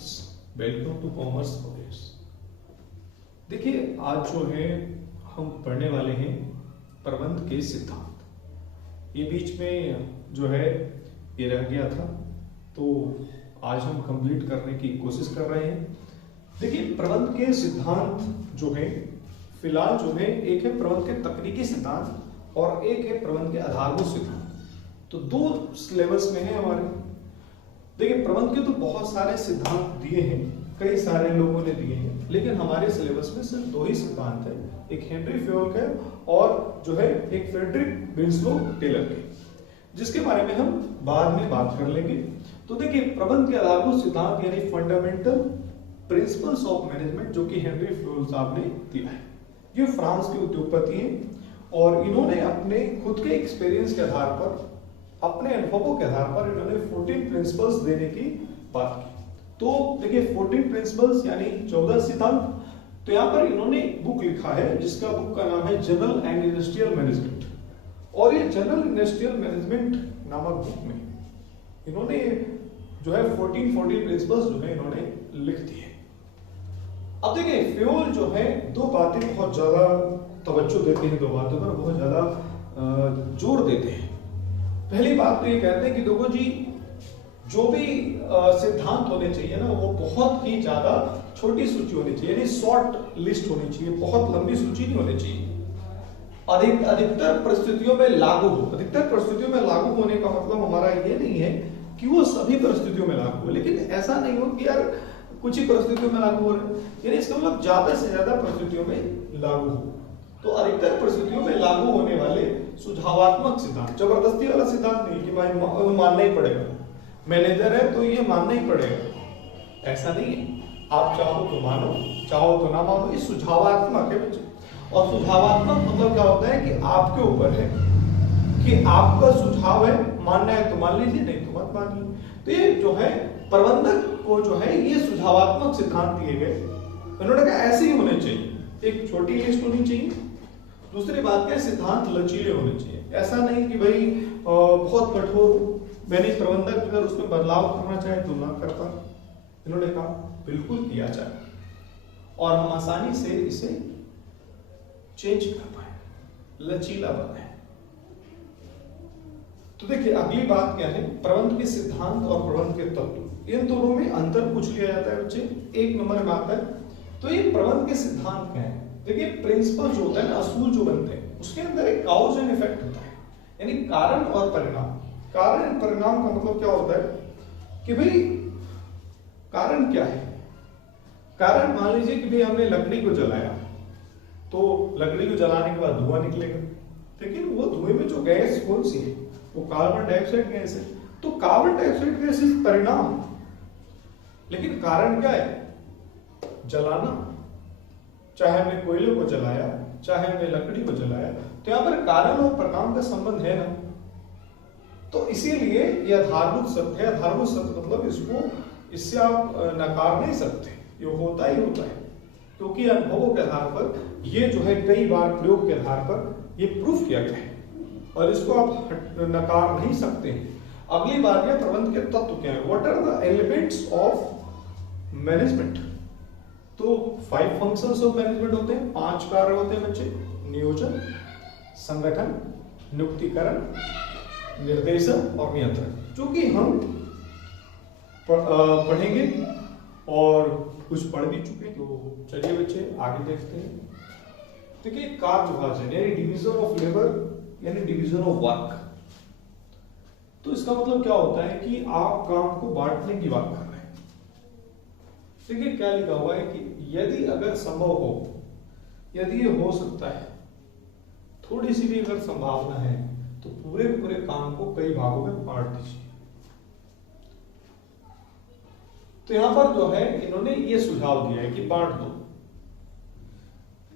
Students, welcome to commerce college. देखिए, आज जो है हम पढ़ने वाले हैं प्रबंध के सिद्धांत। ये बीच में जो है ये रह गया था, तो आज हम कंप्लीट करने की कोशिश कर रहे हैं। देखिए, प्रबंध के सिद्धांत जो है फिलहाल जो है एक है प्रबंध के तकनीकी सिद्धांत और एक है प्रबंध के आधारभूत सिद्धांत। तो दो सिलेबस में है हमारे। देखिए, प्रबंध के तो बहुत सारे सिद्धांत दिए हैं, कई सारे लोगों ने दिए हैं, लेकिन हमारे सिलेबस में सिर्फ दो ही सिद्धांत है, एक हेनरी फ्योल का और जो है एक फ्रेडरिक विंसलो टेलर के, जिसके बारे में हम बाद में बात कर लेंगे। तो देखिए, प्रबंध के आधारभूत सिद्धांत यानी फंडामेंटल प्रिंसिपल्स ऑफ मैनेजमेंट, जो कि हेनरी फ्योल साहब ने दिया है। ये फ्रांस के उद्योगपति हैं और इन्होंने अपने खुद के एक्सपीरियंस के आधार पर, अपने अनुभवों के आधार पर इन्होंने 14 प्रिंसिपल्स देने की बात की। तो देखिए, 14 प्रिंसिपल्स यानी 14 सिद्धांत। तो यहाँ पर इन्होंने बुक लिखा है जिसका बुक का नाम है जनरल एंड इंडस्ट्रियल मैनेजमेंट, और ये जनरल इंडस्ट्रियल मैनेजमेंट नामक बुक में इन्होंने जो है 14 प्रिंसिपल्स जो है इन्होंने लिख दिए। अब देखिए, फ्योल जो है दो बातें बहुत ज्यादा तवज्जो देते हैं, दो बातों पर बहुत ज्यादा जोर देते हैं। पहली बात तो ये कहते हैं कि देखो जी, जो भी सिद्धांत होने चाहिए ना, वो बहुत ही ज्यादा छोटी सूची होनी चाहिए, यानी शॉर्ट लिस्ट होनी चाहिए, बहुत लंबी सूची नहीं होनी चाहिए। अधिकतर परिस्थितियों में लागू हो। अधिकतर परिस्थितियों में लागू होने का मतलब हमारा ये नहीं है कि वो सभी परिस्थितियों में लागू हो, लेकिन ऐसा नहीं हो कि यार कुछ ही परिस्थितियों में लागू हो रहे, यानी इसका मतलब ज्यादा से ज्यादा परिस्थितियों में लागू हो। तो अधिकतर परिस्थितियों में लागू होने वाले सुझावात्मक सिद्धांत, जबरदस्ती वाला सिद्धांत नहीं कि भाई मानना ही पड़ेगा, मैनेजर है तो ये मानना ही पड़ेगा, ऐसा नहीं है। आप चाहो तो मानो, चाहो तो ना मानो, ये सुझावात्मक है बच्चे। और सुझावात्मक मतलब क्या होता है कि आपके ऊपर है कि आपका सुझाव है, मानना है तो मान लीजिए, नहीं तो मत मानिए। तो ये जो है प्रबंधक को जो है ये सुझावात्मक सिद्धांत दिए गए। उन्होंने कहा ऐसे ही होने चाहिए, एक छोटी लिस्ट होनी चाहिए। दूसरी बात क्या है, सिद्धांत लचीले होने चाहिए। ऐसा नहीं कि भाई बहुत कठोर हो, मैंने प्रबंधक अगर उसमें बदलाव करना चाहे तो ना कर पाए। इन्होंने कहा बिल्कुल किया जाए और हम आसानी से इसे चेंज कर पाए, लचीला बनाए। तो देखिए, अगली बात क्या है, प्रबंध के सिद्धांत और प्रबंध के तत्व, इन दोनों में अंतर पूछ लिया जाता है बच्चे। एक नंबर में आता है तो ये प्रबंध के सिद्धांत क्या है। देखिए, प्रिंसिपल जो होता है ना, असूल जो बनते हैं, उसके अंदर एक कॉज एंड इफेक्ट होता है, यानी कारण और परिणाम। कारण एंड परिणाम का मतलब क्या होता है कि भाई कारण क्या है। कारण मान लीजिए कि भाई हमने लकड़ी को जलाया, तो लकड़ी को जलाने के बाद धुआं निकलेगा, लेकिन वो धुएं में जो गैस कौन सी है, वो कार्बन डाइऑक्साइड गैस है। तो कार्बन डाइऑक्साइड गैस इज परिणाम, लेकिन कारण क्या है, जलाना। चाहे हमने कोयले को जलाया, चाहे हमने लकड़ी को जलाया, तो यहां पर कारण और परिणाम का संबंध है ना। तो इसीलिए ये आधारभूत सत्य है। आधारभूत सत्य मतलब इससे आप नकार नहीं सकते, ये होता ही होता है, क्योंकि अनुभवों के आधार पर ये जो है कई बार प्रयोग के आधार पर ये प्रूफ किया गया है और इसको आप नकार नहीं सकते हैं। अगली बात है प्रबंध के तत्व क्या है, what are the elements of management. तो 5 फंक्शंस ऑफ मैनेजमेंट होते हैं, 5 कार्य होते हैं बच्चे, नियोजन, संगठन, नियुक्तिकरण, निर्देशन और नियंत्रण, जो कि हम पढ़ेंगे और कुछ पढ़ भी चुके हैं। तो चलिए बच्चे आगे देखते हैं। देखिए, कार्य विभाजन यानी डिवीजन ऑफ लेबर यानी डिवीजन ऑफ वर्क। तो इसका मतलब क्या होता है कि आप काम को बांटने की बात कर रहे हैं। देखिए, क्या लिखा हुआ है कि यदि अगर संभव हो, यदि ये हो सकता है, थोड़ी सी भी अगर संभावना है, तो पूरे काम को कई भागों में बांट दीजिए। तो यहां पर जो है इन्होंने ये सुझाव दिया है कि बांट दो।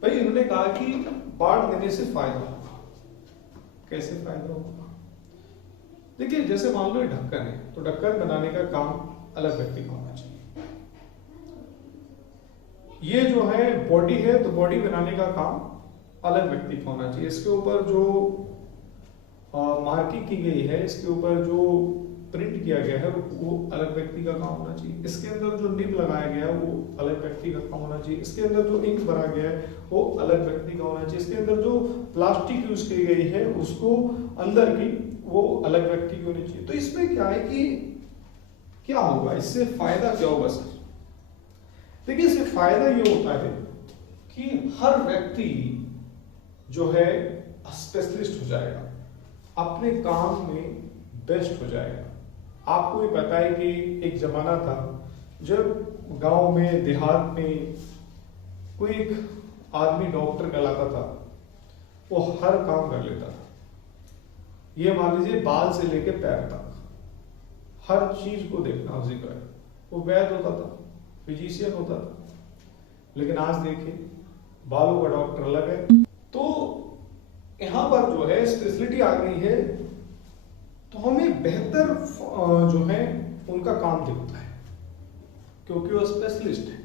भाई इन्होंने कहा कि बांट देने से फायदा होगा। कैसे फायदा होगा? देखिए, जैसे मान लो ढक्कन है, तो ढक्कन बनाने का काम अलग व्यक्ति का होना चाहिए। ये जो है बॉडी है, तो बॉडी बनाने का काम अलग व्यक्ति का होना चाहिए। इसके ऊपर जो मार्किंग की गई है, इसके ऊपर जो प्रिंट किया गया है वो अलग व्यक्ति का काम होना चाहिए, इसके अंदर जो निब लगाया गया है वो अलग व्यक्ति का काम होना चाहिए, इसके अंदर जो इंक भरा गया है वो अलग व्यक्ति का होना चाहिए, इसके अंदर जो प्लास्टिक यूज की गई है उसको अंदर की वो अलग व्यक्ति की होनी चाहिए। तो इसमें क्या है कि क्या होगा, इससे फायदा क्या होगा सर? देखिए इससे फायदा ये होता है कि हर व्यक्ति जो है स्पेशलिस्ट हो जाएगा, अपने काम में बेस्ट हो जाएगा। आपको भी पता है कि एक जमाना था जब गांव में देहात में कोई एक आदमी डॉक्टर कहलाता था, वो हर काम कर लेता था। ये मान लीजिए बाल से लेके पैर तक हर चीज को देखना उसी का है। वो वैद्य होता था, फिजिशियन होता था। लेकिन आज देखिए बालों का डॉक्टर अलग है। तो यहां पर जो है स्पेशलिटी आ गई है, तो हमें बेहतर जो है उनका काम दिखता है क्योंकि वो स्पेशलिस्ट है।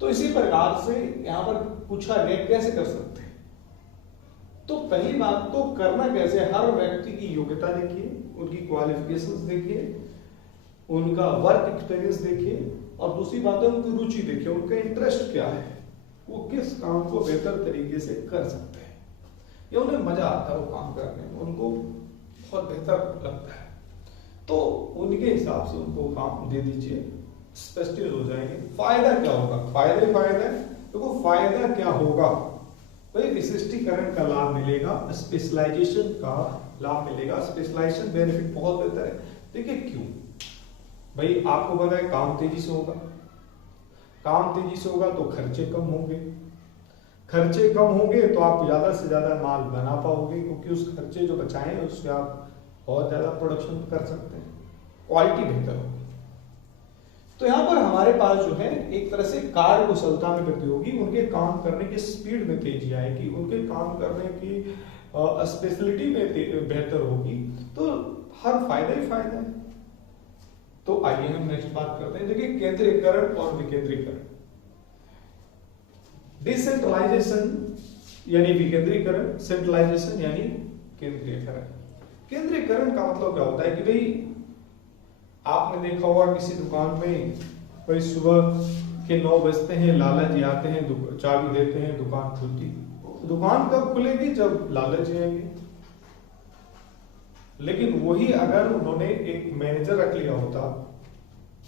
तो इसी प्रकार से यहां पर पूछा गया कैसे कर सकते हैं। तो पहली बात तो करना कैसे, हर व्यक्ति की योग्यता देखिए, उनकी क्वालिफिकेशंस देखिए, उनका वर्क एक्सपीरियंस देखिए, और दूसरी बात है उनकी रुचि देखिए, उनका इंटरेस्ट क्या है, वो किस काम को बेहतर तरीके से कर सकते हैं या उन्हें मजा आता है वो काम करने में, उनको बहुत बेहतर लगता है। तो उनके हिसाब से उनको काम दे दीजिए, स्पेशलिस्ट हो जाएंगे। फायदा क्या होगा? फायदा ही फायदा है। देखो फायदा क्या होगा भाई, विशिष्टीकरण का लाभ मिलेगा, स्पेशलाइजेशन का लाभ मिलेगा। स्पेशलाइजेशन बेनिफिट बहुत बेहतर है। देखिए क्यों भाई, आपको पता है काम तेजी से होगा, काम तेजी से होगा तो खर्चे कम होंगे, खर्चे कम होंगे तो आप ज्यादा से ज्यादा माल बना पाओगे, क्योंकि उस खर्चे जो बचाएं उससे आप बहुत ज्यादा प्रोडक्शन कर सकते हैं, क्वालिटी बेहतर होगी। तो यहाँ पर हमारे पास जो है एक तरह से कार्य कुशलता में वृद्धि होगी, उनके काम करने की स्पीड में तेजी आएगी, उनके काम करने की स्पेशलिटी में बेहतर होगी। तो हर फायदा ही फायदा है। तो आइए हम नेक्स्ट बात करते हैं। देखिए केंद्रीकरण और विकेंद्रीकरण। डिसेंट्रलाइजेशन यानी विकेंद्रीकरण, सेंट्रलाइजेशन यानी केंद्रीकरण। केंद्रीकरण का मतलब क्या होता है कि भाई आपने देखा होगा किसी दुकान में भाई सुबह के 9 बजते हैं, लाला जी आते हैं, चाबी देते हैं, दुकान खुलती। दुकान कब खुलेगी? जब लाला जी आएंगे। लेकिन वही अगर उन्होंने एक मैनेजर रख लिया होता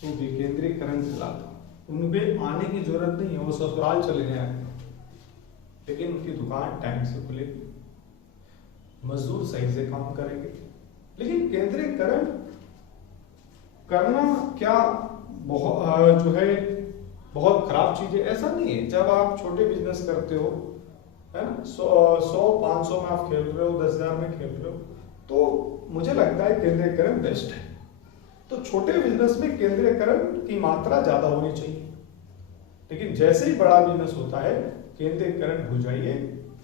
तो विकेंद्रीकरण चलाता, उनपे आने की जरूरत नहीं है, वो ससुराल चले जाए, लेकिन उनकी दुकान टाइम से खुलेगी, मजदूर सही से काम करेंगे। लेकिन केंद्रीकरण करना क्या बहुत जो है बहुत खराब चीज है? ऐसा नहीं है। जब आप छोटे बिजनेस करते हो, है ना, 100-500 में आप खेल रहे हो, 10,000 में खेल रहे हो, तो मुझे लगता है केंद्रीकरण बेस्ट है। तो छोटे बिजनेस में केंद्रीकरण की मात्रा ज्यादा होनी चाहिए, लेकिन जैसे ही बड़ा बिजनेस होता है केंद्रीकरण भूल जाइए,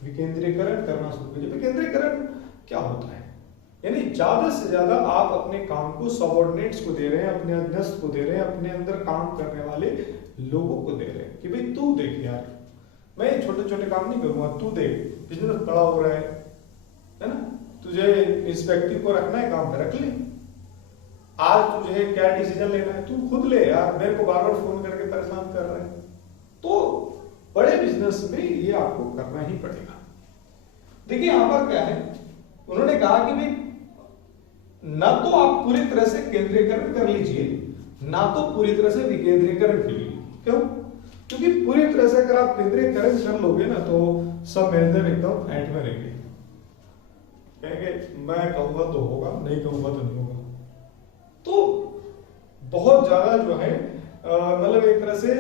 विकेंद्रीकरण करना शुरू कीजिए। विकेंद्रीकरण क्या होता है? यानी ज्यादा से ज्यादा आप अपने काम को सबऑर्डिनेट्स को दे रहे हैं, अपने अधीनस्थ को दे रहे हैं, अपने अंदर काम करने वाले लोगों को दे रहे हैं कि भाई तू देख यार, मैं छोटे छोटे काम नहीं करूंगा, तू देख बिजनेस बड़ा हो रहा है ना, तुझे इंस्पेक्टिव को रखना है काम पे रख ले, आज तुझे क्या डिसीजन लेना है तू खुद ले यार, मेरे को बार बार फोन करके परेशान कर रहे हैं। तो बड़े बिजनेस में ये आपको करना ही पड़ेगा। देखिए यहां पर क्या है, उन्होंने कहा कि भाई ना तो आप पूरी तरह से केंद्रीकरण कर लीजिए, ना तो पूरी तरह से विकेंद्रीकरण कीजिए। क्यों? क्योंकि पूरी तरह से अगर आप केंद्रीकरण कर लोगे ना तो सब मैनेजर एकदम एंड में रहेंगे, कहेंगे मैं कहूंगा तो होगा, नहीं कहूंगा तो नहीं होगा। तो बहुत ज्यादा जो है मतलब एक तरह से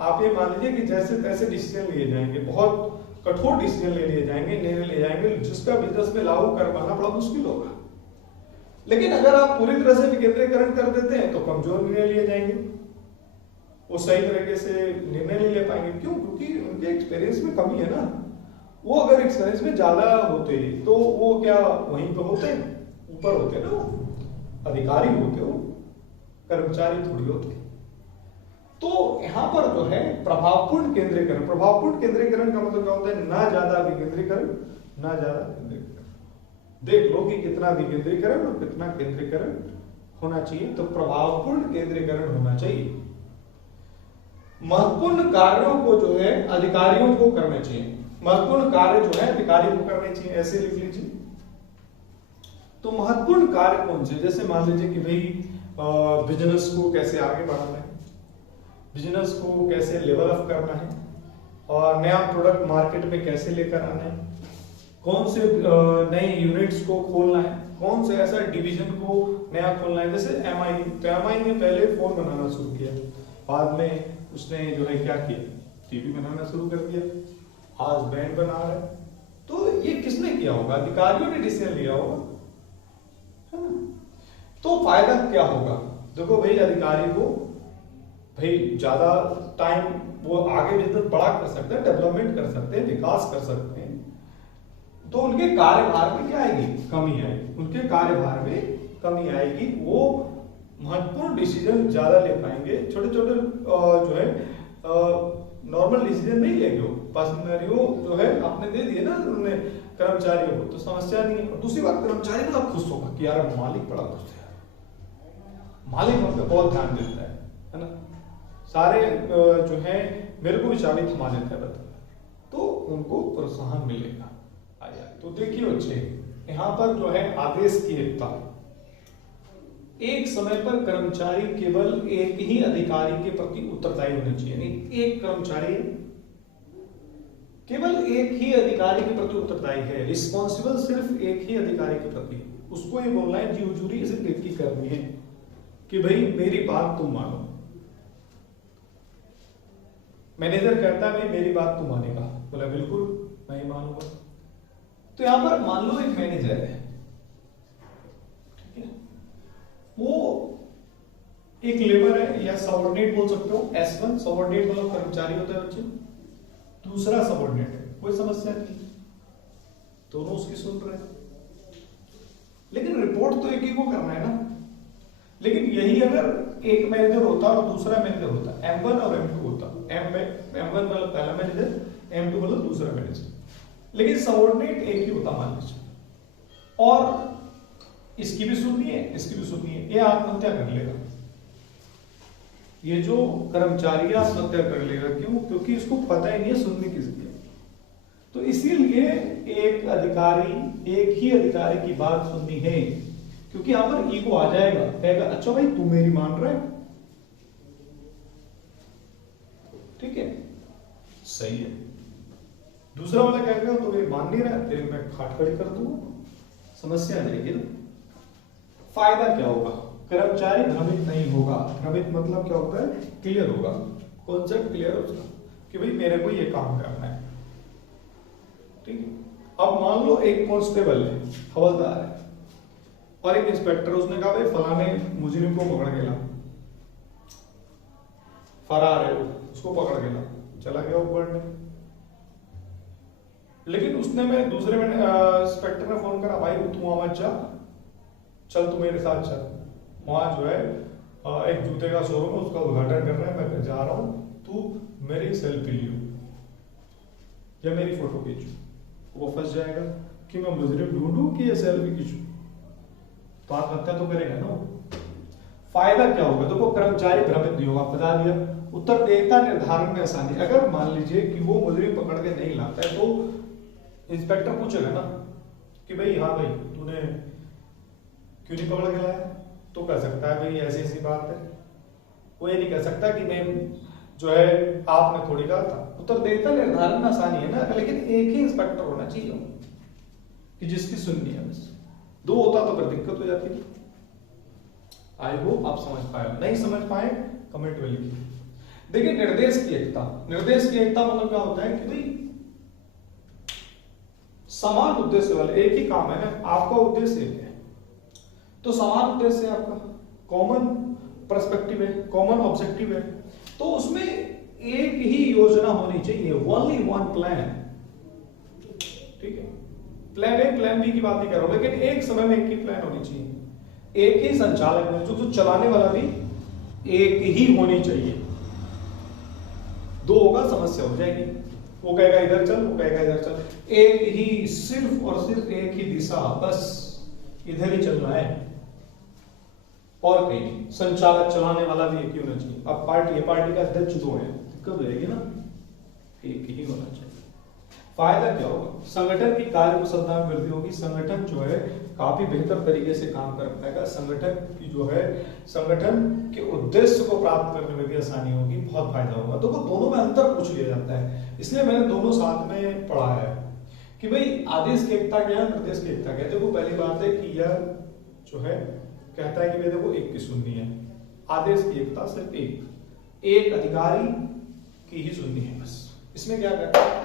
आप ये मान लीजिए कि जैसे तैसे डिसीजन लिए जाएंगे, बहुत कठोर डिसीजन ले लिए जाएंगे, निर्णय ले जाएंगे, जिसका बिजनेस में लागू कर पाना बड़ा मुश्किल होगा। लेकिन अगर आप पूरी तरह से विकेंद्रीकरण कर देते हैं तो कमजोर निर्णय लिए जाएंगे, वो सही तरीके से निर्णय नहीं ले पाएंगे। क्यों? क्योंकि उनके एक्सपीरियंस में कमी है ना। वो अगर एक्सपीरियंस में ज्यादा होते तो वो क्या वहीं पे होते, ऊपर होते ना, अधिकारी होते, वो कर्मचारी थोड़ी होते। तो यहां पर जो है प्रभावपूर्ण केंद्रीकरण, प्रभावपूर्ण केंद्रीकरण का मतलब क्या होता है? ना ज्यादा विकेंद्रीकरण, ना ज्यादा केंद्रीकरण, देख लो कि कितना विकेंद्रीकरण और कितना केंद्रीकरण होना चाहिए। तो प्रभावपूर्ण केंद्रीकरण होना चाहिए। महत्वपूर्ण कार्यों को जो है अधिकारियों को करने चाहिए। महत्वपूर्ण कार्य जो है अधिकारियों को करने चाहिए, ऐसे लिख लीजिए। तो महत्वपूर्ण कार्य कौन से, जैसे मान लीजिए कि भाई बिजनेस को कैसे आगे बढ़ाना है, बिजनेस को कैसे लेवल अप करना है, और नया प्रोडक्ट मार्केट में कैसे लेकर आना है, कौन से नए यूनिट्स को खोलना है, कौन से ऐसा डिवीजन को नया खोलना है। जैसे एमआई, तो एमआई ने पहले फोन बनाना शुरू किया, बाद में उसने जो है क्या किया, टीवी बनाना शुरू कर दिया, आज बैंड बना रहा है। तो ये किसने किया होगा, अधिकारियों ने डिसीजन लिया होगा, है ना। तो फायदा क्या होगा, देखो भाई अधिकारी को भाई ज्यादा टाइम वो आगे बिजनेस बड़ा कर सकते हैं, डेवलपमेंट कर सकते हैं, विकास कर सकते हैं। तो उनके कार्यभार में क्या आएगी, कमी आएगी, उनके कार्यभार में कमी आएगी। वो महत्वपूर्ण डिसीजन ज्यादा ले पाएंगे, छोटे छोटे जो है नॉर्मल डिसीजन नहीं लेंगे वो, पर्सनरियो जो है आपने दे दिए ना उन्होंने कर्मचारियों को, तो समस्या नहीं है। और दूसरी बात, कर्मचारी ना खुश होगा कि यार मालिक बड़ा खुश है, मालिक हम पे बहुत ध्यान देता है ना, सारे जो है मेरे को भी चाबी थमा देता है बता, तो उनको प्रोत्साहन मिलेगा। आया तो देखिए बच्चे, यहाँ पर जो है आदेश की एकता, एक समय पर कर्मचारी केवल एक ही अधिकारी के प्रति उत्तरदायी होने चाहिए। नहीं, एक कर्मचारी केवल एक ही अधिकारी के प्रति उत्तरदायी है, रिस्पॉन्सिबल सिर्फ एक ही अधिकारी के प्रति। उसको ये बोलना है, जी हुजूरी इसे देखी करनी है कि भाई मेरी बात तुम मानो। मैनेजर कहता है भाई मेरी बात तुम मानेगा, बोला बिल्कुल मैं ही मानूंगा। तो यहां पर मान लो एक मैनेजर है, ठीक है, वो एक लेबर है या सबऑर्डिनेट बोल सकते हो, S1 सबऑर्डिनेट मतलब कर्मचारी होता है बच्चे, दूसरा सबऑर्डिनेट है, कोई समस्या नहीं, दोनों उसकी सुन रहे हैं, लेकिन रिपोर्ट तो एक ही को करना है ना। लेकिन यही अगर एक मैनेजर होता और दूसरा मैनेजर होता, M1 और M2 होता, M1 मतलब पहला मैनेजर, M2 मतलब दूसरा मैनेजर, लेकिन सबऑर्डिनेट एक ही होता मान लीजिए, और इसकी भी सुननी है इसकी भी सुननी है, ये आत्महत्या कर लेगा, ये जो कर्मचारी आत्महत्या कर लेगा। क्यों? क्योंकि इसको पता ही नहीं है सुननी किसकी है। तो इसीलिए एक अधिकारी, एक ही अधिकारी की बात सुननी है, क्योंकि यहां पर ईगो आ जाएगा, कहेगा अच्छा भाई तू मेरी मान रहा है, ठीक है सही है, दूसरा वाला कहेगा तो मेरी मान नहीं रहा है, तेरे मैं खाट खड़ी कर दूंगा, समस्या आ जाएगी ना। फायदा क्या होगा, कर्मचारी भ्रमित नहीं होगा। भ्रमित मतलब क्या होता है, क्लियर होगा, कॉन्सेप्ट क्लियर होगा कि भाई मेरे को ये काम करना है, ठीक है। अब मान लो एक कांस्टेबल है, हवलदार है, और एक इंस्पेक्टर, उसने कहा भाई फलाने मुजरिम को पकड़ के ला, फरार है उसको पकड़ के ला, चला गया ऊपर में। लेकिन उसने मैं दूसरे में इंस्पेक्टर ने फोन करा, भाई तू वहां मत जा, चल तू मेरे साथ चल, वहां जो है एक जूते का शोरूम है, उसका उद्घाटन कर रहा है, मैं जा रहा हूं, तू मेरी सेल्फी लियो या मेरी फोटो खींचो। वो फंस जाएगा कि मैं मुजरिम ढूंढूं कि ये सेल्फी खींचूं, तो आत्महत्या तो करेगा ना। फायदा क्या होगा, देखो कर्मचारी भ्रमित नहीं होगा, बता दिया। उत्तरदायिता निर्धारण में आसानी, अगर मान लीजिए कि वो मुजरिम पकड़ के नहीं लाता है, तो इंस्पेक्टर पूछेगा ना कि भाई हाँ भाई तूने क्यों नहीं पकड़ के लाया, तो कह सकता है भाई ऐसी ऐसी बात है। वो ये नहीं कह सकता कि मैं जो है आपने थोड़ी कहा था। उत्तरदायिता निर्धारण में आसानी है ना, लेकिन एक ही इंस्पेक्टर होना चाहिए कि जिसकी सुननी है, बस दो होता तो फिर दिक्कत हो जाती है। आई होप आप समझ पाए, नहीं समझ पाए कमेंट में लिखिए। देखिए निर्देश की एकता, निर्देश की एकता मतलब क्या होता है कि भाई समान उद्देश्य वाले, एक ही काम है ना, आपका उद्देश्य एक है तो समान उद्देश्य है आपका, कॉमन पर्सपेक्टिव है, कॉमन ऑब्जेक्टिव है, तो उसमें एक ही योजना होनी चाहिए, ओनली वन प्लान, ठीक है। प्लान ए प्लान बी की बात नहीं कर रहा हूं, लेकिन एक समय में एक ही प्लान होनी चाहिए, एक ही संचालक में जो चलाने वाला भी एक ही होनी चाहिए। दो होगा समस्या हो जाएगी, वो कहेगा इधर चल, वो कहेगा इधर चल, एक ही सिर्फ और सिर्फ एक ही दिशा, बस इधर ही चलना है और कहीं नहीं। संचालक चलाने वाला भी एक ही होना चाहिए। अब पार्टी है, पार्टी का अध्यक्ष दो है, दिक्कत हो जाएगी ना, एक ही होना चाहिए। फायदा क्या होगा? संगठन की कार्य कुशलता में वृद्धि होगी, संगठन जो है काफी बेहतर तरीके से काम कर पाएगा, संगठन की जो है संगठन के उद्देश्य को प्राप्त करने में भी आसानी होगी, बहुत फायदा होगा। तो दोनों में अंतर पूछ लिया जाता है, इसलिए मैंने दोनों साथ में पढ़ा है कि भाई आदेश की एकता क्या है, निर्देश की एकता क्या है। देखो पहली बात है कि यह जो है कहता है कि भाई देखो एक की सुननी है, आदेश की एकता सिर्फ एक अधिकारी की ही सुननी है बस। इसमें क्या कहता है,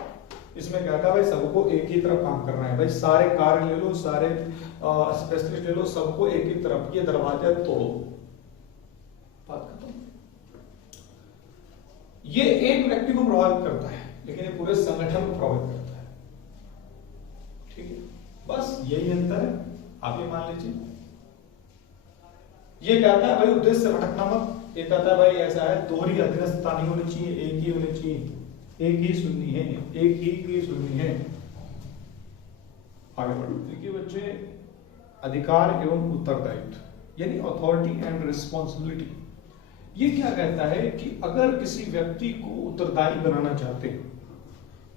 इसमें कहता है भाई सबको एक ही तरफ काम करना है, भाई सारे कार्य ले लो, सारे स्पेशलिस्ट ले लो, सबको एक ही तरफ, ये दरवाजा तोड़ो, बात खत्म। ये एक व्यक्ति को प्रभावित करता है, लेकिन ये पूरे संगठन को प्रभावित करता है, ठीक है, बस यही अंतर है, आप ये मान लीजिए। ये कहता है भाई उद्देश्य से भटकना मत, ये कहता है भाई ऐसा है दोहरी अधीनस्थता नहीं होनी चाहिए, एक ही होनी चाहिए, एक ही सुननी है, एक ही की सुननी है। आगे बढ़ो। देखिए बच्चे, अधिकार एवं उत्तरदायित्व यानी अथॉरिटी एंड रिस्पॉन्सिबिलिटी, ये क्या कहता है कि अगर किसी व्यक्ति को उत्तरदायी बनाना चाहते हैं,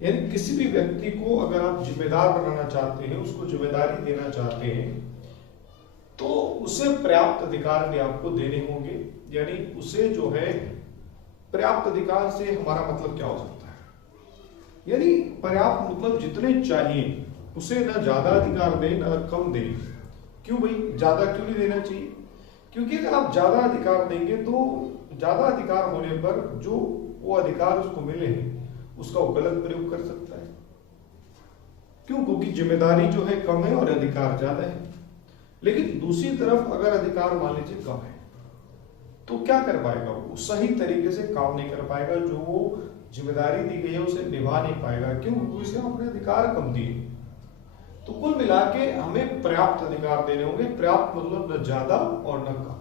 यानी किसी भी व्यक्ति को अगर आप जिम्मेदार बनाना चाहते हैं, उसको जिम्मेदारी देना चाहते हैं, तो उसे पर्याप्त अधिकार भी आपको देने होंगे। यानी उसे जो है पर्याप्त अधिकार से हमारा मतलब क्या हो सकता है, यानी पर्याप्त मतलब जितने चाहिए उसे ना ज्यादा अधिकार दे ना कम दे। क्यों भाई ज्यादा क्यों नहीं देना चाहिए? क्योंकि अगर आप ज्यादा अधिकार देंगे तो ज्यादा अधिकार होने पर जो वो अधिकार उसको मिले हैं उसका वो गलत प्रयोग कर सकता है। क्यों? क्योंकि जिम्मेदारी जो है कम है और अधिकार ज्यादा है। लेकिन दूसरी तरफ अगर अधिकार मान लीजिए कम है तो क्या कर पाएगा? वो सही तरीके से काम नहीं कर पाएगा, जो वो जिम्मेदारी दी गई है उसे निभा नहीं पाएगा। क्यों? क्योंकि उसे अपने अधिकार कम दिए। तो कुल मिला के हमें पर्याप्त अधिकार देने होंगे, पर्याप्त मतलब न ज्यादा और न कम,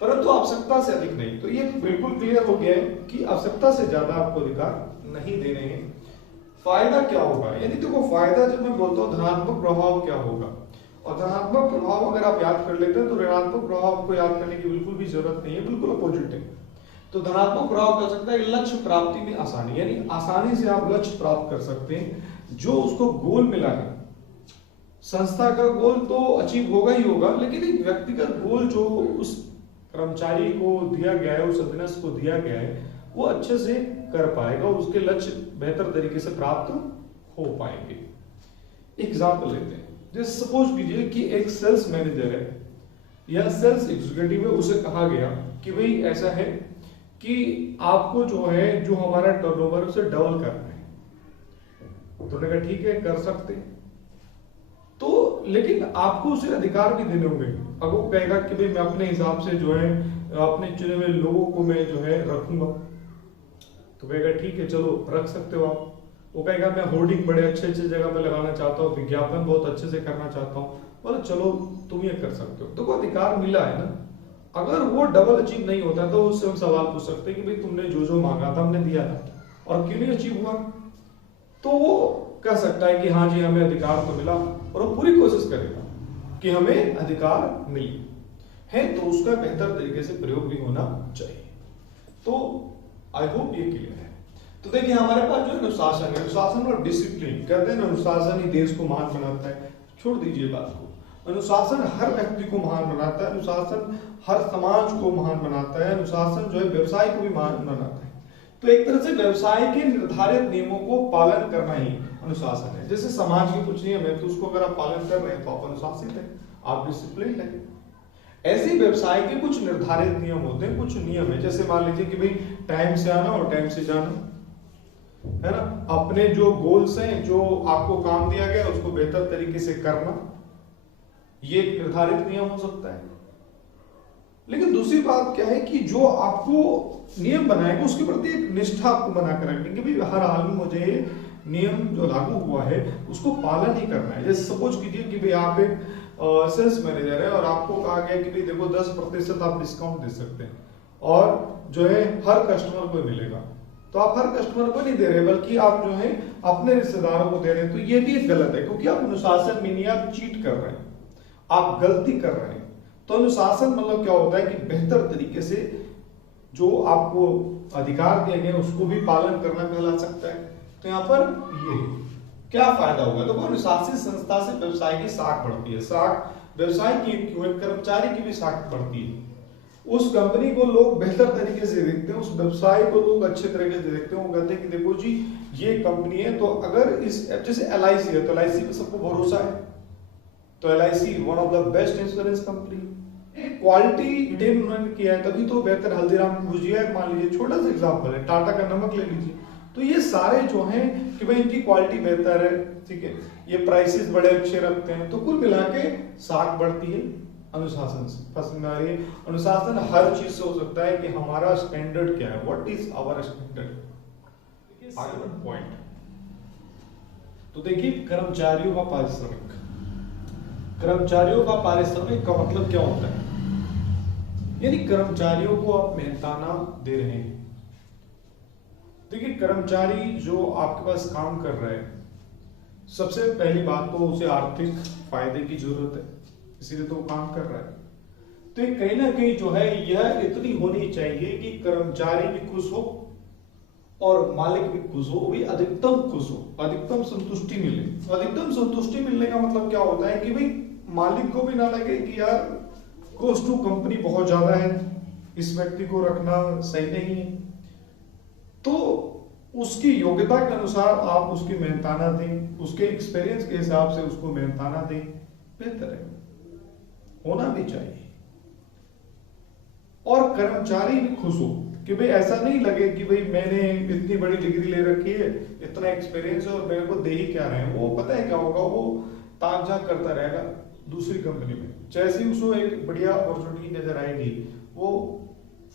परंतु आवश्यकता से अधिक नहीं। तो ये बिल्कुल क्लियर हो गया है कि आवश्यकता से ज्यादा आपको अधिकार नहीं देने हैं। फायदा क्या होगा? यानी देखो फायदा जब मैं बोलता हूँ धनात्मक प्रभाव क्या होगा, और धनात्मक प्रभाव अगर आप याद कर लेते हैं तो ऋणात्मक प्रभाव को याद करने की बिल्कुल भी जरूरत नहीं है, बिल्कुल अपोजिट है। तो धनात्मक प्रभाव कह सकता है लक्ष्य प्राप्ति में आसानी, यानी आसानी से आप लक्ष्य प्राप्त कर सकते हैं। जो उसको गोल मिला है, संस्था का गोल तो अचीव होगा ही होगा, लेकिन एक व्यक्तिगत गोल जो उस कर्मचारी को दिया गया है, उस अधीनस्थ को दिया गया है, वो अच्छे से कर पाएगा, उसके लक्ष्य बेहतर तरीके से प्राप्त हो पाएंगे। एग्जाम्पल लेते हैं, जैसे सपोज कीजिए कि एक सेल्स मैनेजर है या सेल्स एग्जीक्यूटिव है, उसे कहा गया कि भाई ऐसा है कि आपको जो है जो हमारा टर्नओवर उसे डबल करना है। तो उन्होंने कहा ठीक है कर सकते हैं, तो लेकिन आपको उसे अधिकार भी देने होंगे। अब वो कहेगा कि भाई मैं अपने हिसाब से जो है अपने चुने हुए लोगों को मैं जो है रखूंगा, तो कहेगा ठीक है चलो रख सकते हो आप। वो कहेगा मैं होर्डिंग बड़े अच्छे अच्छे जगह पे लगाना चाहता हूँ, विज्ञापन बहुत अच्छे से करना चाहता हूँ, बोलो चलो तुम ये कर सकते हो। तो वो अधिकार मिला है ना। अगर वो डबल अचीव नहीं होता तो उससे हम सवाल पूछ सकते हैं कि भाई तुमने जो जो मांगा था हमने दिया था और क्यों नहीं अचीव हुआ, तो वो कह सकता है कि हाँ जी हमें अधिकार तो मिला, और वो पूरी कोशिश करेगा कि हमें अधिकार मिले है, तो उसका बेहतर तरीके से प्रयोग भी होना चाहिए। तो आई होप ये क्लियर है। तो देखिए हमारे पास जो है अनुशासन है, अनुशासन और डिसिप्लिन, कहते हैं अनुशासन ही देश को महान बनाता है। छोड़ दीजिए बात को, अनुशासन हर व्यक्ति को महान बनाता है, अनुशासन हर समाज को महान बनाता है, अनुशासन जो है व्यवसाय को भी महान बनाता है। तो एक तरह से व्यवसाय के निर्धारित नियमों को पालन करना ही अनुशासन है। जैसे समाज के कुछ नियम है तो उसको अगर आप पालन कर रहे हैं तो आप अनुशासित है, आप डिसिप्लिन है। ऐसे व्यवसाय के कुछ निर्धारित नियम होते हैं, कुछ नियम है। जैसे मान लीजिए कि भाई टाइम से आना और टाइम से जाना, है ना, अपने जो गोल्स हैं, जो आपको काम दिया गया उसको बेहतर तरीके से करना, ये एक निर्धारित नियम हो सकता है। लेकिन दूसरी बात क्या है कि जो आपको नियम बनाएगा उसके प्रति एक निष्ठा आपको बना कर रखनी कि भाई हर हाल में मुझे नियम जो लागू हुआ है उसको पालन ही करना है। जैसे सपोज कीजिए कि भाई आप एक सेल्स मैनेजर है और आपको कहा गया कि भाई देखो 10% आप डिस्काउंट दे सकते हैं और जो है हर कस्टमर को मिलेगा, तो आप हर कस्टमर को नहीं दे रहे, बल्कि आप जो है अपने रिश्तेदारों को दे रहे हैं। तो ये भी गलत है, क्योंकि आप अनुशासन में नहीं, आप चीट कर रहे हैं, आप गलती कर रहे हैं। तो अनुशासन मतलब क्या होता है कि बेहतर तरीके से जो आपको अधिकार दिए गए उसको भी पालन करना कहला सकता है। तो यहाँ पर ये क्या फायदा होगा, तो अनुशासित संस्था से व्यवसाय की साख बढ़ती है। साख व्यवसाय की क्यों, एक कर्मचारी की भी साख बढ़ती है। उस कंपनी को लोग बेहतर तरीके से देखते हैं, उस व्यवसाय को लोग अच्छे तरीके से देखते हैं। वो कहते हैं कि देखो जी ये कंपनी है, तो अगर इस जैसे LIC है तो LIC पे सबको भरोसा है, तो LIC one of the best insurance company. Quality maintain उन्होंने किया है, तभी तो बेहतर हल्दीराम की भुजिया मान लीजिए, छोटा सा एग्जांपल है, टाटा का नमक ले लीजिए। तो ये सारे जो हैं कि भाई इनकी क्वालिटी बेहतर है, ठीक है, ये प्राइसेस बड़े अच्छे रखते हैं। तो कुल मिला के साख बढ़ती है अनुशासन से। पसंद आ रही है, अनुशासन हर चीज से हो सकता है कि हमारा स्टैंडर्ड क्या है, व्हाट इज आवर स्टैंडर्ड। आगे पॉइंट तो देखिए, कर्मचारियों का पारिश्रमिक। कर्मचारियों का पारिश्रमिक का मतलब क्या होता है, यानी कर्मचारियों को आप मेहनताना दे रहे हैं। देखिए कर्मचारी जो आपके पास काम कर रहा है, सबसे पहली बात तो उसे आर्थिक फायदे की जरूरत है, इसीलिए तो वो काम कर रहा है। तो कहीं ना कहीं जो है यह इतनी होनी चाहिए कि कर्मचारी भी खुश हो और मालिक भी खुश हो, वो भी अधिकतम खुश हो, अधिकतम संतुष्टि मिले। अधिकतम संतुष्टि मिलने का मतलब क्या होता है कि भाई मालिक को भी ना लगे कि यार कॉस्ट टू कंपनी बहुत ज्यादा है, इस व्यक्ति को रखना सही नहीं है। तो उसकी योग्यता के अनुसार आप उसकी मेहनताना दें, उसके एक्सपीरियंस के हिसाब से उसको मेहनताना दें, बेहतर है, होना भी चाहिए। और कर्मचारी भी खुश हो कि भाई ऐसा नहीं लगे कि भाई मैंने इतनी बड़ी डिग्री ले रखी है, इतना एक्सपीरियंस है और मेरे को दे ही क्या रहे हैं। वो पता है क्या होगा, वो ताक झाक करता रहेगा दूसरी कंपनी में, जैसे ही उसको एक बढ़िया अपॉर्चुनिटी नजर आएगी वो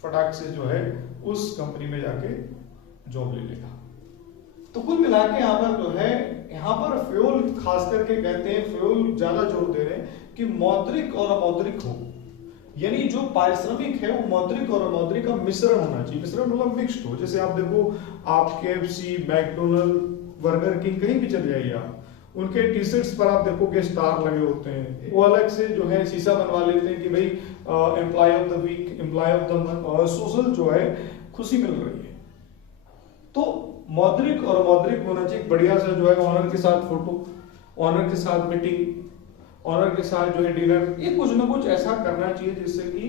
फटाक से जो है उस कंपनी में जाके जॉब ले लेगा। तो कुल मिला के यहाँ पर जो है, यहाँ पर फ्यूल खास करके कहते हैं, फ्यूल ज्यादा जोर दे रहे हैं कि मौद्रिक और अमौद्रिक हो, यानी जो पारिश्रमिक है वो मौद्रिक और अमौद्रिक का मिश्रण होना चाहिए। मिश्रण मतलब मिक्स्ड हो। जैसे आप देखो, आप KFC, मैकडोनल्ड, बर्गर किंग कहीं भी चले जाइए आप, उनके टी-शर्ट्स पर आप देखोगे स्टार लगे होते हैं। वो अलग से जो है शीशा बनवा लेते हैं कि भाई employee of the week, employee of the month, social जो है खुशी मिल रही है। तो मौद्रिक और अमौद्रिक होना चाहिए। बढ़िया सा जो है ऑनर के साथ फोटो, ऑनर के साथ मीटिंग, ऑनर के साथ जो है डिनर, ये कुछ ना कुछ ऐसा करना चाहिए जिससे कि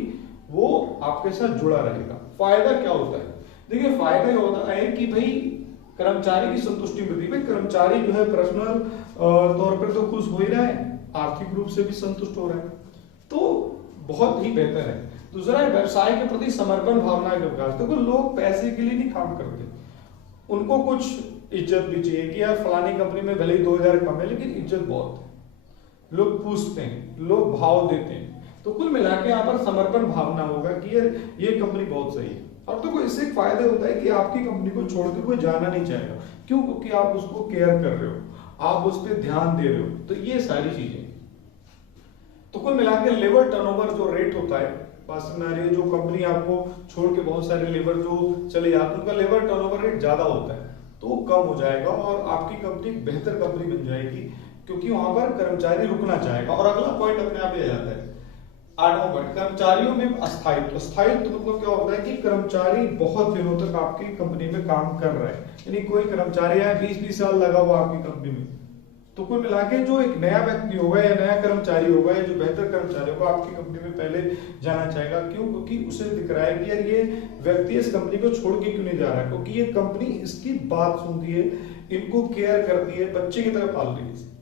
वो आपके साथ जुड़ा रहेगा। फायदा क्या होता है, देखिए फायदा ये होता है कि भाई कर्मचारी की संतुष्टि मिलती है। कर्मचारी जो है पर्सनल तौर पर तो खुश हो ही रहा है, आर्थिक रूप से भी संतुष्ट हो रहा है, तो बहुत ही बेहतर है। दूसरा है व्यवसाय के प्रति समर्पण भावना का विकास। देखो लोग पैसे के लिए नहीं काम करते, उनको कुछ इज्जत भी चाहिए कि यार फलानी कंपनी में भले ही 2000 कम है लेकिन इज्जत बहुत है, लोग पूछते हैं, लोग भाव देते हैं। तो कुल मिला के यहाँ पर समर्पण भावना होगा कि यार ये कंपनी बहुत सही है। और तो इससे एक फायदा होता है कि आपकी कंपनी को छोड़कर कोई जाना नहीं चाहेगा। क्यों? क्योंकि आप उसको केयर कर रहे हो, आप उस पर ध्यान दे रहे हो। तो ये सारी चीजें, तो कुल मिला के लेबर टर्नओवर जो रेट होता है, जो कंपनी आपको छोड़ के बहुत सारे लेबर जो चले जाते हैं, उनका लेबर टर्नओवर रेट ज्यादा होता है, तो वो कम हो जाएगा और आपकी कंपनी बेहतर कंपनी बन जाएगी, क्योंकि वहां पर कर्मचारी रुकना चाहेगा। और अगला पॉइंट अपने आप आ जाता है, 8वां पॉइंट, कर्मचारियों में अस्थायित्व। अस्थायित्व मतलब क्या होता है कि कर्मचारी बहुत दिनों तक आपकी कंपनी में काम कर रहा है, यानी कोई कर्मचारी है 20-20 साल लगा हुआ आपकी कंपनी में। तो कुल मिला के जो एक नया व्यक्ति होगा या नया कर्मचारी होगा या जो बेहतर कर्मचारी होगा आपकी कंपनी में पहले जाना चाहेगा। क्यों? क्योंकि उसे दिख रहा है कि यार ये व्यक्ति इस कंपनी को छोड़ के क्यों नहीं जा रहा है, क्योंकि ये कंपनी इसकी बात सुनती है, इनको केयर करती है, बच्चे की तरह पाल रही है।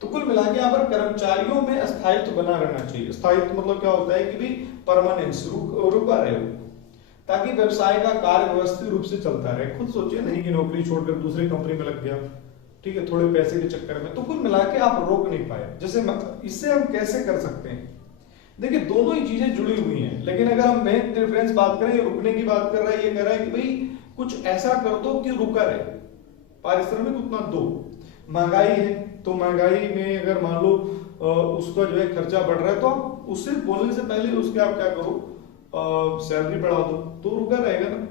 तो कुल मिला के यहाँ पर कर्मचारियों में अस्थायित्व बना रहना चाहिए। स्थायित्व मतलब क्या होता है कि भाई परमानेंस, रुका रहे, ताकि व्यवसाय का कार्य व्यवस्थित रूप से चलता रहे। खुद सोचिए नहीं कि नौकरी छोड़कर दूसरी कंपनी में लग गया, ठीक है, थोड़े पैसे के चक्कर में, तो कुल मिला के आप रोक नहीं पाए। जैसे इससे हम कैसे कर सकते हैं, देखिए दोनों ही चीजें जुड़ी हुई हैं, लेकिन अगर हम मेन डिफरेंस बात करें, रुकने की बात कर रहा है, ये कह रहा है कि भाई कुछ ऐसा कर दो कि रुका रहे, पारिश्रमिक उतना दो। महंगाई है तो महंगाई में अगर मान लो उसका जो है खर्चा बढ़ रहा है, तो आप उससे बोलने से पहले उसके आप क्या करो, सैलरी बढ़ा दो, तो रुका रहेगा ना।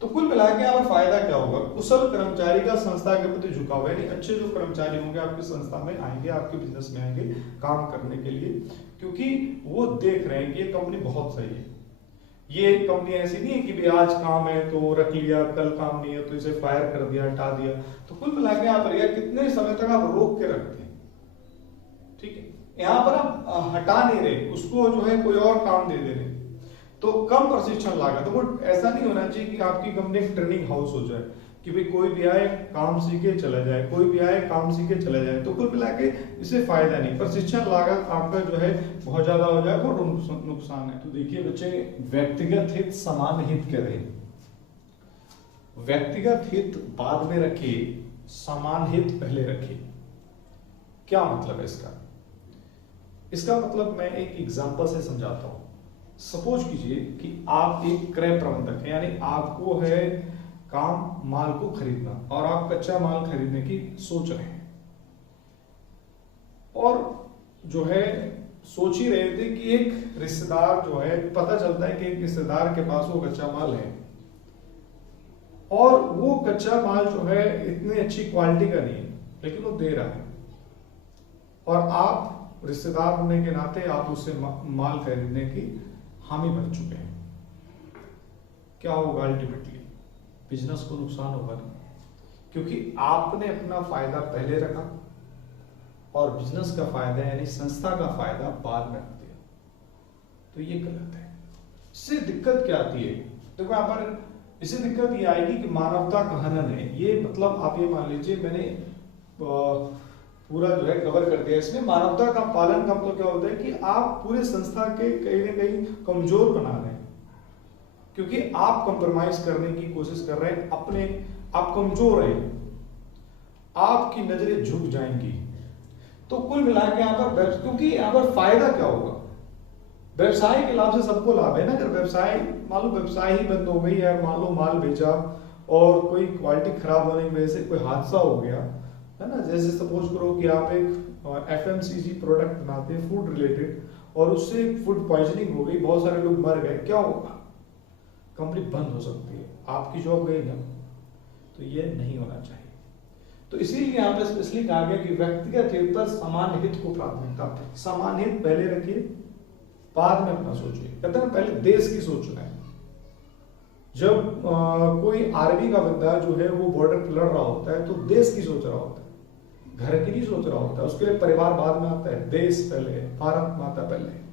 तो कुल मिला के यहाँ पर फायदा क्या होगा? कुशल कर्मचारी का संस्था के प्रति झुकाव, यानी अच्छे जो कर्मचारी होंगे आपकी संस्था में आएंगे, आपके बिजनेस में आएंगे काम करने के लिए, क्योंकि वो देख रहे हैं कि ये कंपनी बहुत सही है। ये कंपनी ऐसी नहीं है कि भाई आज काम है तो रख लिया, कल काम नहीं है तो इसे फायर कर दिया, हटा दिया। तो कुल मिला के यहाँ पर यह कितने समय तक आप रोक के रखते हैं, ठीक है, यहाँ पर आप हटा नहीं रहे, उसको जो है कोई और काम दे दे रहे। तो कम प्रशिक्षण लागत, तो वो ऐसा नहीं होना चाहिए कि आपकी कंपनी एक ट्रेनिंग हाउस हो जाए कि भाई कोई भी आए काम सीखे चला जाए, कोई भी आए काम सीखे चला जाए। तो कुल मिला के इससे फायदा नहीं, प्रशिक्षण लागत आपका जो है बहुत ज्यादा हो जाएगा और नुकसान है। तो देखिए बच्चे, व्यक्तिगत हित समान हित के रहे, व्यक्तिगत हित बाद में रखिए, समान हित पहले रखिए। क्या मतलब है इसका? इसका मतलब मैं एक एग्जांपल से समझाता हूं। सपोज कीजिए कि आप एक क्रय प्रबंधक हैं, यानी आपको है काम माल को खरीदना और आप कच्चा माल खरीदने की सोच रहे हैं, और जो है सोच ही रहे थे कि एक रिश्तेदार जो है, पता चलता है कि एक रिश्तेदार के पास वो कच्चा माल है और वो कच्चा माल जो है इतनी अच्छी क्वालिटी का नहीं है, लेकिन वो दे रहा है, और आप रिश्तेदार होने के नाते आप उससे माल खरीदने की हामी भर चुके हैं। क्या होगा? अल्टीमेटली बिजनेस को नुकसान होगा ना, क्योंकि आपने अपना फायदा पहले रखा और बिजनेस का फायदा यानी संस्था का फायदा बाद में रख दिया। तो ये गलत है। इससे दिक्कत क्या आती है? देखो यहाँ पर इससे दिक्कत ये आएगी कि मानवता का हनन है। ये मतलब आप ये मान लीजिए, मैंने पूरा जो है कवर कर दिया इसमें। मानवता का पालन का मतलब क्या होता है कि आप पूरे संस्था के कहीं ना कहीं कमजोर बना रहे हैं, क्योंकि आप कंप्रोमाइज करने की कोशिश कर रहे हैं, अपने आप कमजोर हैं, आपकी नजरें झुक जाएंगी। तो कुल मिला के यहाँ पर, क्योंकि यहाँ पर फायदा क्या होगा? व्यवसाय के लाभ से सबको लाभ है ना। अगर व्यवसाय, मान लो व्यवसाय ही बंद हो गई है, मान लो माल बेचा और कोई क्वालिटी खराब होने की वजह से कोई हादसा हो गया है ना, जैसे सपोज करो कि आप एक FMCG प्रोडक्ट बनाते हैं फूड रिलेटेड, और उससे फूड पॉइजनिंग हो गई, बहुत सारे लोग मर गए, क्या होगा? कंपनी बंद हो सकती है, आपकी जॉब गई ना। तो ये नहीं होना चाहिए। तो इसीलिए यहाँ पे स्पेशली कहा गया कि व्यक्तिगत हित पर समान हित को प्राथमिकता, समान हित पहले रखिए, बाद में अपना सोचिए। कहते हैं पहले देश की सोचना है। जब कोई आर्मी का बंदा जो है वो बॉर्डर पर लड़ रहा होता है तो देश की सोच रहा होता है, घर की नहीं सोच रहा होता। उसके लिए परिवार बाद में आता है, देश पहले है, भारत माता पहले है।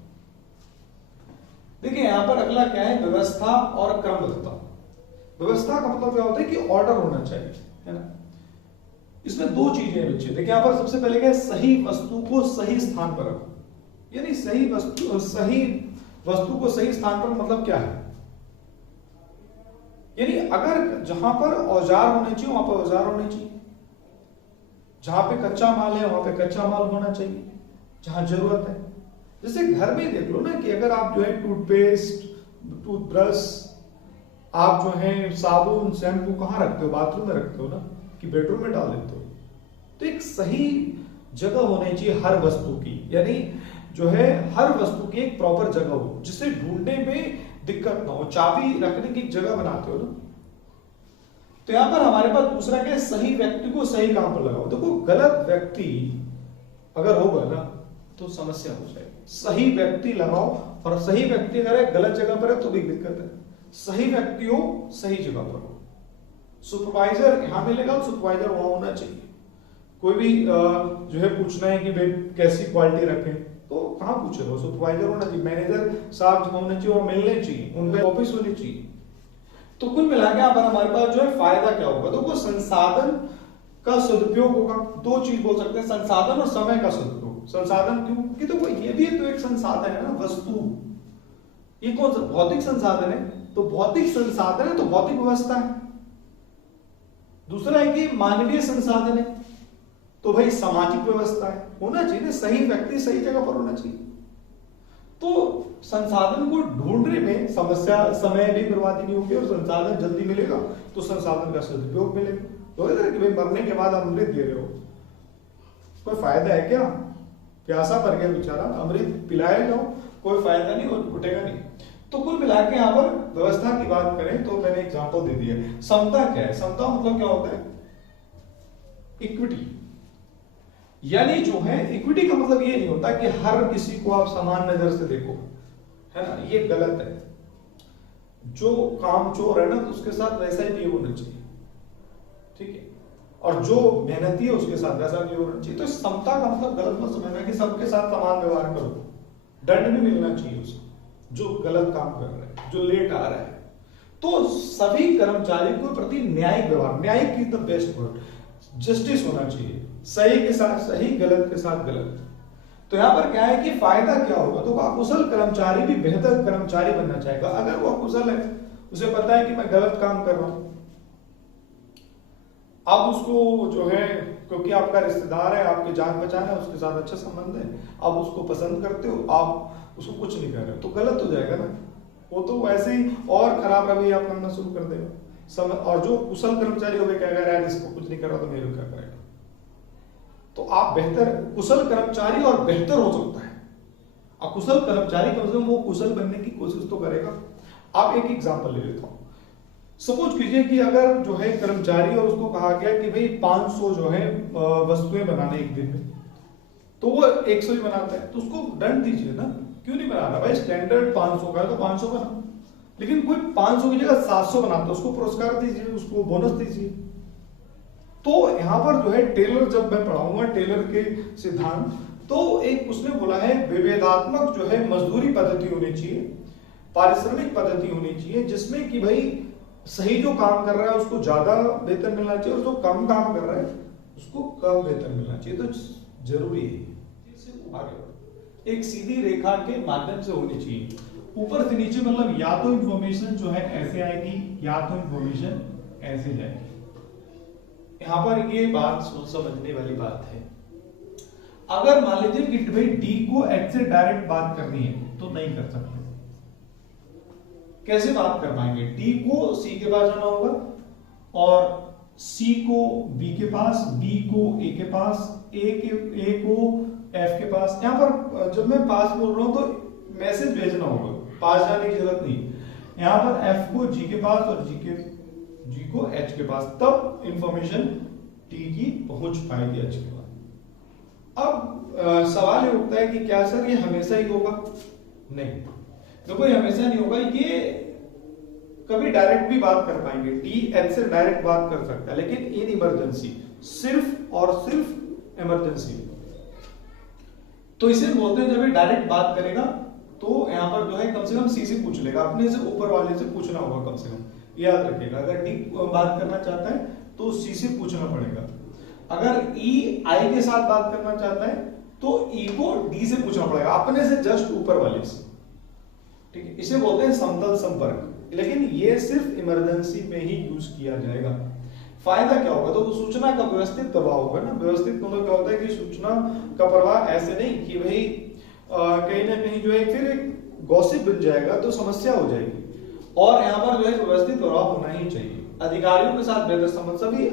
देखिए यहाँ पर अगला क्या है? व्यवस्था और क्रमबद्धता। व्यवस्था का मतलब क्या होता है कि ऑर्डर होना चाहिए, है ना। इसमें दो चीजें हैं बच्चे। देखिए यहाँ पर सबसे पहले क्या है? सही वस्तु को सही स्थान पर रखो, यानी सही वस्तु को सही स्थान पर मतलब क्या है? यानी अगर जहां पर औजार होने चाहिए वहां पर औजार होने चाहिए, जहां पे कच्चा माल है वहां पे कच्चा माल होना चाहिए, जहां जरूरत है। जैसे घर में देख लो ना कि अगर आप जो है टूथपेस्ट, टूथब्रश, आप जो है साबुन, शैम्पू कहाँ रखते हो? बाथरूम में रखते हो ना, कि बेडरूम में डाल देते हो। तो एक सही जगह होनी चाहिए हर वस्तु की, यानी जो है हर वस्तु की एक प्रॉपर जगह हो जिसे ढूंढने में दिक्कत ना हो। चाबी रखने की एक जगह बनाते हो ना। तो यहां पर हमारे पास दूसरा क्या है? सही व्यक्ति को सही काम पर लगाओ। देखो गलत व्यक्ति अगर होगा ना तो समस्या हो जाएगी। सही व्यक्ति लगाओ, और सही व्यक्ति अगर गलत जगह पर है तो भी दिक्कत है। सही व्यक्ति हो, सही जगह पर हो। सुपरवाइजर यहां मिलेगा, सुपरवाइजर वहां होना चाहिए। कोई भी जो है पूछना है कि भाई कैसी क्वालिटी रखें, तो कहाँ पूछ रहे हो? सुपरवाइजर होना चाहिए, मैनेजर साहब जो होने चाहिए वो मिलने चाहिए, उनके ऑफिस होनी चाहिए। तो कुल मिला के यहाँ पर हमारे पास जो है फायदा क्या होगा? तो वो संसाधन का सदुपयोग होगा। दो चीज बोल सकते हैं, संसाधन और समय का सदुपयोग। संसाधन क्यों? क्योंकि तो ये भी तो एक संसाधन है ना, वस्तु। ये कौन सा भौतिक संसाधन है? तो भौतिक संसाधन है तो भौतिक व्यवस्था है। दूसरा है कि मानवीय संसाधन है, तो भाई सामाजिक व्यवस्था है। होना चाहिए, सही व्यक्ति सही जगह पर होना चाहिए। तो संसाधन को ढूंढने में समस्या, समय भी बर्बादी नहीं होगी, और संसाधन जल्दी मिलेगा तो संसाधन का सदुपयोग मिलेगा। तो इधर कि भाई मरने के बाद अमृत दे रहे हो, कोई फायदा है क्या? प्यासा मर गया बेचारा, अमृत पिलाए जाओ, कोई फायदा नहीं, उठेगा नहीं। तो कुल मिला के यहाँ पर व्यवस्था की बात करें तो मैंने एग्जांपल दे दिया। समता क्या है? समता मतलब क्या होता है? इक्विटी। यानी जो है इक्विटी का मतलब ये नहीं होता कि हर किसी को आप समान नजर से देखो, है ना, ये गलत है। जो काम चोर है ना तो उसके साथ वैसा ही बिहेव होना चाहिए, ठीक है, और जो मेहनती है उसके साथ वैसा बिहेव होना चाहिए। तो समता का मतलब गलत मत समझना कि सबके साथ समान व्यवहार करो, दंड भी मिलना चाहिए उसको जो गलत काम कर रहा है, जो लेट आ रहा है। तो सभी कर्मचारियों के प्रति न्यायिक व्यवहार, न्यायिक is the best word, justice होना चाहिए, सही के साथ सही, गलत के साथ गलत। तो यहां पर क्या है कि फायदा क्या होगा? तो अकुशल कर्मचारी भी बेहतर कर्मचारी बनना चाहेगा। अगर वो अकुशल है, उसे पता है कि मैं गलत काम कर रहा हूं, आप उसको जो है, क्योंकि आपका रिश्तेदार है, आपके जान पहचान है, उसके साथ अच्छा संबंध है, आप उसको पसंद करते हो, आप उसको कुछ नहीं कर रहे हो, तो गलत हो जाएगा ना। वो तो वैसे ही और खराब रवैया आप करना शुरू कर देगा। और जो कुशल कर्मचारी हो गए, क्या कह रहा है, इसको कुछ नहीं कर रहा तो मेरे को क्या करेगा। तो आप बेहतर कुशल कर्मचारी और बेहतर हो सकता है। अकुशल कर्मचारी कम से कम वो कुशल बनने की कोशिश तो करेगा। आप एक एग्जांपल ले लेता हूं। सपोज कीजिए कि अगर जो है कर्मचारी और उसको कहा गया कि भाई 500 जो है वस्तुएं बनाने एक दिन में, तो वो 100 ही बनाता है, तो उसको दंड दीजिए ना। क्यों नहीं बना रहा भाई? स्टैंडर्ड 500 का है तो 500 बना। लेकिन कोई 500 की जगह 700 बनाता है, उसको पुरस्कार दीजिए, उसको बोनस दीजिए। तो यहां पर जो है टेलर, जब मैं पढ़ाऊंगा टेलर के सिद्धांत, तो एक उसने बोला है विभेदात्मक जो है मजदूरी पद्धति होनी चाहिए, पारिश्रमिक पद्धति होनी चाहिए, जिसमें कि भाई सही जो काम कर रहा है उसको ज्यादा वेतन मिलना चाहिए और जो कम काम कर रहा है उसको कम वेतन मिलना चाहिए। तो जरूरी है आगे एक सीधी रेखा के माध्यम से होनी चाहिए, ऊपर से नीचे, मतलब या तो इंफॉर्मेशन जो है ऐसे आएगी या तो इंफॉर्मेशन ऐसे जाएगी। यहां पर ये बात समझने वाली बात है। अगर मान लीजिए कि भाई डी को एच से डायरेक्ट बात करनी है तो नहीं कर सकते। कैसे बात कर पाएंगे? डी को सी के पास जाना होगा और सी को बी के पास, बी को ए के पास, ए को एफ के पास। यहां पर जब मैं पास बोल रहा हूं तो मैसेज भेजना होगा, पास जाने की जरूरत नहीं। यहां पर एफ को जी के पास और जी को एच के पास, तब इंफॉर्मेशन टी की पहुंच पाएगी एच के बाद। अब सवाल ये उठता है कि क्या सर ये हमेशा ही होगा? नहीं, देखो ये हमेशा नहीं होगा। ये कभी डायरेक्ट भी बात कर पाएंगे, डी एच से डायरेक्ट बात कर सकता है, लेकिन इन इमरजेंसी, सिर्फ और सिर्फ इमरजेंसी। तो इसे बोलते हैं जब ये डायरेक्ट बात करेगा तो यहां पर जो है कम से कम सी से पूछ लेगा, अपने से ऊपर वाले से पूछना होगा कम से कम, याद रखिएगा। अगर डी बात करना चाहता है तो सी से पूछना पड़ेगा। अगर ई आई के साथ बात करना चाहता है तो ई को डी से पूछना पड़ेगा, अपने से जस्ट ऊपर वाले से, ठीक है। इसे बोलते हैं समतल संपर्क, लेकिन ये सिर्फ इमरजेंसी में ही यूज किया जाएगा। फायदा क्या होगा? तो सूचना का व्यवस्थित प्रवाह होगा ना। व्यवस्थित मतलब क्या होता है कि सूचना का प्रवाह ऐसे नहीं कि भाई कहीं ना कहीं जो है फिर एक गॉसिप बन जाएगा तो समस्या हो जाएगी। और यहाँ पर जो है व्यवस्थित प्रवाह होना ही चाहिए। अधिकारियों के साथ बेहतर संबंध, सभी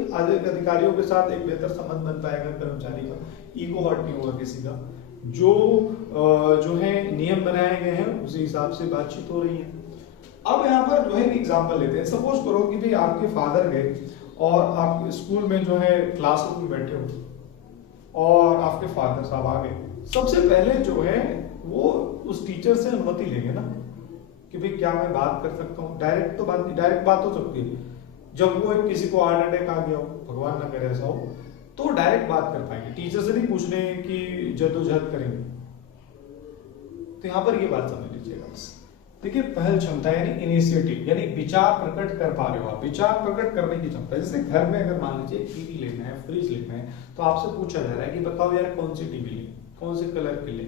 अधिकारियों के साथ एक बेहतर संबंध बन पाएगा कर्मचारी का, ईगो हर्ट नहीं होगा किसी का। जो है नियम बनाए गए हैं उसी हिसाब से बातचीत हो रही है। अब यहाँ पर जो है एक एग्जांपल लेते हैं। सपोज करो कि भाई आपके फादर गए और आप स्कूल में जो है क्लासरूम में बैठे हो और आपके फादर साहब आ गए। सबसे पहले जो है वो उस टीचर से अनुमति लेंगे ना कि भाई क्या मैं बात कर सकता हूँ। डायरेक्ट तो बात नहीं, डायरेक्ट बात हो सकती है जब वो किसी को हार्ट अटैक आ गया हो, भगवान ना करे ऐसा हो, तो डायरेक्ट बात कर पाएंगे। टीचर से नहीं पूछने की जद्दोजहद करेंगे। तो यहां पर ये बात समझ लीजिएगा बस। देखिए पहल क्षमता यानी इनिशिएटिव, यानी विचार प्रकट कर पा रहे हो आप, विचार प्रकट करने की क्षमता। जैसे घर में अगर मान लीजिए टीवी लेना है, फ्रिज लेना है, तो आपसे पूछा जा रहा है कि बताओ यार कौन सी टीवी ले, कौन से कलर की ले,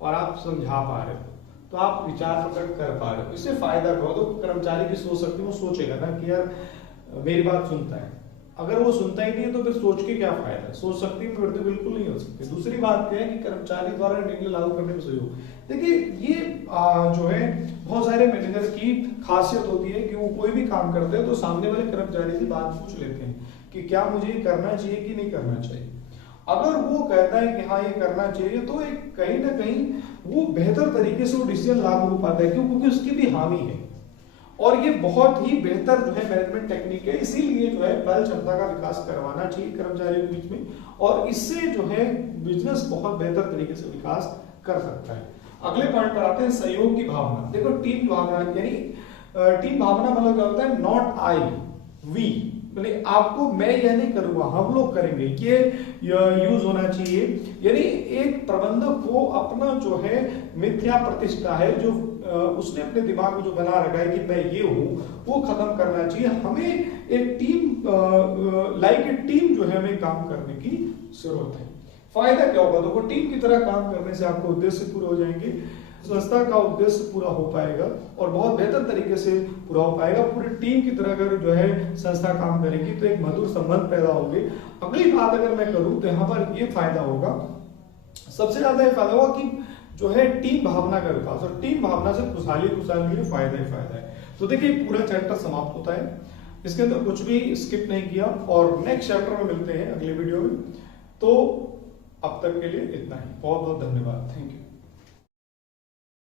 और आप समझा पा रहे हो तो आप विचार प्रकट कर पा रहे हो। इससे फायदा क्या हो? तो कर्मचारी भी सोच सकते हो, सोचेगा ना कि यार मेरी बात सुनता है। अगर वो सुनता ही नहीं है तो फिर सोच के क्या फायदा? सोच सकती है फिर तो बिल्कुल नहीं हो सकती। दूसरी बात क्या है कि कर्मचारी द्वारा निर्णय लागू करने में सहयोग। देखिए ये जो है बहुत सारे मैनेजर की खासियत होती है कि वो कोई भी काम करते हैं तो सामने वाले कर्मचारी से बात पूछ लेते हैं कि क्या मुझे ये करना चाहिए कि नहीं करना चाहिए। अगर वो कहता है कि हाँ ये करना चाहिए तो एक कहीं ना कहीं वो बेहतर तरीके से वो डिसीजन लागू हो पाता है। क्यों? क्योंकि उसकी भी हामी है और ये बहुत ही बेहतर जो है मैनेजमेंट टेक्निक है। इसीलिए जो है बल क्षमता का विकास करवाना चाहिए कर्मचारियों के बीच में, और इससे जो है बिजनेस बहुत बेहतर तरीके से विकास कर सकता है। अगले पॉइंट पर आते हैं, सहयोग की भावना। देखो टीम भावना यानी टीम भावना मतलब क्या होता है? नॉट आई वी, यानी आपको मैं यह नहीं करूंगा, हम लोग करेंगे, ये यूज होना चाहिए। यानी एक प्रबंधक को अपना जो है मिथ्या प्रतिष्ठा है जो उसने अपने दिमाग में जो बना रखा है कि मैं ये हूं, वो खत्म करना चाहिए। हमें एक टीम लाइक ए टीम जो है हमें काम करने की जरूरत है। फायदा क्या होगा? देखो टीम की तरह काम करने से आपको उद्देश्य पूरे हो जाएंगे, संस्था का उद्देश्य पूरा हो पाएगा और बहुत बेहतर तरीके से पूरा हो पाएगा। पूरी टीम की तरह अगर जो है संस्था काम करेगी तो एक मधुर संबंध पैदा होंगे। अगली बात अगर मैं करूं तो यहाँ पर ये फायदा होगा, सबसे ज्यादा ये फायदा होगा कि जो है टीम भावना का विकास, और टीम भावना से खुशहाली के लिए फायदा ही फायदा है। तो देखिए पूरा चैप्टर समाप्त होता है, इसके अंदर कुछ भी स्किप नहीं किया, और नेक्स्ट चैप्टर में मिलते हैं अगले वीडियो में। तो अब तक के लिए इतना ही, बहुत बहुत धन्यवाद, थैंक यू।